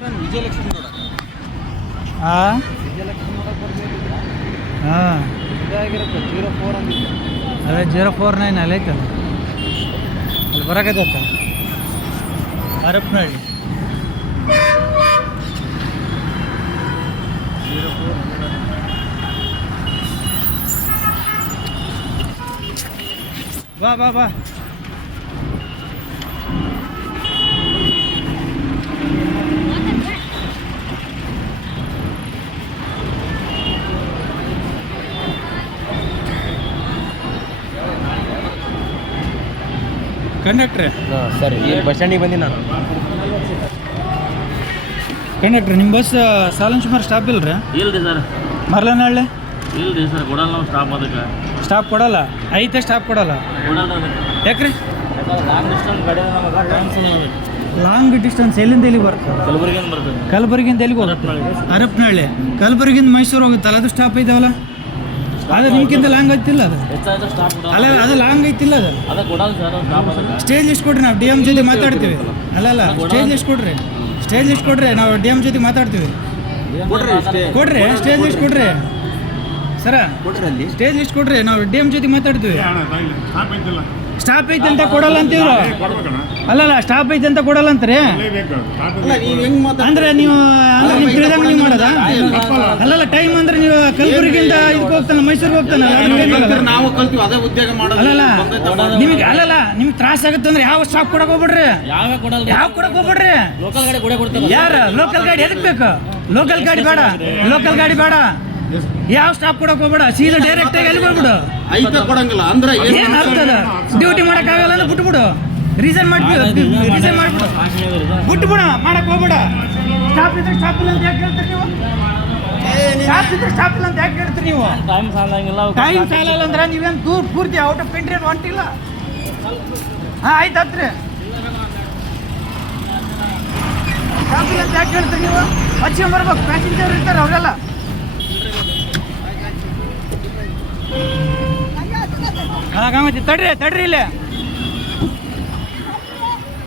ವಿಜಯಲಕ್ಷ್ಮಿ ನೋಡ ಹಾಂ ವಿಜಯಲಕ್ಷ್ಮಿ ನೋಡಕ್ಕೆ ಬರ್ತಿದ್ದಿಲ್ಲ ಹಾಂ ಇದಾಗಿರುತ್ತೆ 04 ಅಂದಿತ್ತು. ಅದೇ 049 ಅಲ್ಲಿ ಐತಲ್ಲ ಅಲ್ಲಿ ಬರೋಕೈತತ್ತ ಹರಪನಹಳ್ಳಿ 04 ಬಾ ಬಾ ಬಾ ಕಂಡಕ್ಟ್ರೆ ಸರ್ ಇಲ್ಲಿ ಬಸ್ ಸ್ಟ್ಯಾಂಡಿಗೆ ಬಂದಿ ನಾನು. ಕಂಡಕ್ಟ್ರೆ ನಿಮ್ಮ ಬಸ್ ಸಾಲನ್ ಸುಮಾರು ಸ್ಟಾಪ್ ಇಲ್ರಿ ಇಲ್ರಿ ಸರ್, ಮರ್ಲನಹಳ್ಳಿ ಇಲ್ರಿ ಸರ್, ಕೊಡಲ್ಲ ನಾವು ಸ್ಟಾಪ್ ಅದಕ್ಕೆ. ಸ್ಟಾಪ್ ಕೊಡಲ್ಲ ಐತೆ ಸ್ಟಾಪ್ ಕೊಡಲ್ಲ ಕೊಡಲ್ಲ ಅದಕ್ಕೆ. ಯಾಕ್ರಿ ಲಾಂಗ್ ಡಿಸ್ಟೆನ್ಸ್ ಗಾಡಿ ನಮಗೆ ಟ್ರಾನ್ಸ್ಫರ್ ಮಾಡಬೇಕು. ಲಾಂಗ್ ಡಿಸ್ಟೆನ್ಸ್ ಎಲ್ಲಿಂದ ಎಲ್ಲಿಗೆ ಬರುತ್ತೆ? ಕಲಬುರಗಿಯಿಂದ ಬರ್ತದೆ. ಕಲಬುರಗಿಯಿಂದ ಎಲ್ಲಿಗೆ ಹೋಗುತ್ತೆ? ಹರಪನಹಳ್ಳಿ. ಕಲಬುರಗಿಯಿಂದ ಮೈಸೂರು ಹೋಗುತ್ತಲ್ಲ, ಅದು ಸ್ಟಾಪ್ ಐತಾವಲ್ಲ, ಅದು ನಿಮ್ಗಿಂತ ಲಾಂಗ್ ಐತಿಲ್ಲ ಅದು. ಹೆಚ್ಚಾಯ್ತು ಸ್ಟಾಪ್ ಕೊಡಲ್ಲ. ಅಲ್ಲ ಅದು ಲಾಂಗ್ ಐತಿಲ್ಲ ಅದು. ಅದ ಕೊಡಲ್ಲ ಸರ್ ಸ್ಟಾಪ್ ಅದಕ್ಕೆ. ಸ್ಟೇಜ್ ಲಿಸ್ಟ್ ಕೊಡ್ರಿ, ನಾವು ಡಿ ಎಮ್ ಜೊತೆ ಮಾತಾಡ್ತೀವಿ. ಅಲ್ಲ ಸ್ಟೇಜ್ ಲಿಸ್ಟ್ ಕೊಡ್ರಿ, ಸ್ಟೇಜ್ ಲಿಸ್ಟ್ ಕೊಡ್ರಿ, ನಾವು ಡಿ ಎಮ್ ಜೊತೆ ಮಾತಾಡ್ತೀವಿ. ಕೊಡ್ರಿ ಸ್ಟೇಜ್ ಲಿಸ್ಟ್ ಕೊಡ್ರಿ ಸರ, ಕೊಡ್ರಿ ಅಲ್ಲಿ ಸ್ಟೇಜ್ ಲಿಸ್ಟ್ ಕೊಡ್ರಿ, ನಾವು ಡಿ ಎಮ್ ಜೊತೆ ಮಾತಾಡ್ತೀವಿ. ಸ್ಟಾಪ್ ಐತೆ ಅಂತ ಕೊಡಲ್ಲ ಅಂತೀವ್ರು. ಅಲ್ಲಲ್ಲ ಸ್ಟಾಪ್ ಐತೆ ಅಂತ ಕೊಡಲ್ಲ ಅಂತಾರೆ. ಅಂದ್ರೆ ನೀವು ತಿಳಿದಂಗೆ ನೀವು ಮಾಡೋದ? ಅಲ್ಲಲ್ಲ ಟೈಮ್ ಅಂದ್ರೆ ನೀವು ಕಲಬುರಗಿಯಿಂದ ಇದಕ್ಕೆ ಹೋಗ್ತಾನೆ, ಮೈಸೂರಿಗೆ ಹೋಗ್ತಾನೆ. ನಾವು ಕಲ್ತೀವಿ ಅದೇ ಉದ್ಯೋಗ ಮಾಡೋದು. ಅಲ್ಲಲ್ಲ ನಿಮ್ಗೆ ತ್ರಾಸ ಆಗುತ್ತೆ ಅಂದ್ರೆ ಯಾವ ಸ್ಟಾಪ್ ಕೊಡಕ್ ಹೋಗ್ಬಿಡ್ರಿ, ಯಾವ ಕೊಡಲ್ಲ. ಯಾವ ಕೊಡಕ್ ಹೋಗ್ಬಿಡ್ರಿ. ಲೋಕಲ್ ಗಾಡಿ ಕೊಡೇ ಕೊಡ್ತಾರೆ. ಯಾರ ಲೋಕಲ್ ಗಾಡಿ ಎದಕ್ ಬೇಕು? ಲೋಕಲ್ ಗಾಡಿ ಬೇಡ, ಲೋಕಲ್ ಗಾಡಿ ಬೇಡ, ಯಾವ ಸ್ಟಾಪ್ ಕೊಡಕ್ ಹೋಗ್ಬೇಡ, ಸೀದಾ ಡೈರೆಕ್ಟ್ ಆಗಿ ಎಲ್ಲಿ ಬರ್ಬಿಡು. ಐತೆ ಕೊಡಂಗಿಲ್ಲ ಅಂದ್ರೆ ಏನ್ ಅರ್ಥದ? ಡ್ಯೂಟಿ ಮಾಡಕ್ ಆಗಲ್ಲ ಅಂದ್ರೆ ಬಿಟ್ಬಿಡು, ರೀಸನ್ ಮಾಡ್ಬಿಡು, ಬಿಟ್ಬಿಡ, ಮಾಡಕ್ ಹೋಗ್ಬೇಡ. ಸ್ಟಾಪ್ ಇದ್ರೆ ಸ್ಟಾಪ್ ಇಲ್ಲ ಅಂತ ಯಾಕೆ ಹೇಳ್ತೀರಿ ನೀವು? ಸ್ಟಾಪ್ ಇದ್ರೆ ಸ್ಟಾಪ್ ಇಲ್ಲ ಅಂತ ಯಾಕೆ ಹೇಳ್ತೀರಿ ನೀವು? ಟೈಮ್ ಸಾಲಂಗಿಲ್ಲ. ಟೈಮ್ ಸಾಲಲ್ಲ ಅಂದ್ರೆ ನೀವೇನು ದೂರ ಪೂರ್ತಿ ಔಟ್ ಆಫ್ ಕಂಟ್ರಿ ಏನು ಹೊಂಟಿಲ್ಲ. ಹಾಂ ಆಯ್ತು ಹತ್ರಿ. ಸ್ಟಾಪ್ ಇಲ್ಲ ಅಂತ ಯಾಕೆ ಹೇಳ್ತೀರಿ ನೀವು? ಹಚ್ಕೊಂಬರ್ಬೇಕು, ಪ್ಯಾಸೆಂಜರ್ ಇರ್ತಾರೆ ಅವರೆಲ್ಲ. ಹಾಗಾಮತಿ ತಡ್ರಿ ಇಲ್ಲೇ.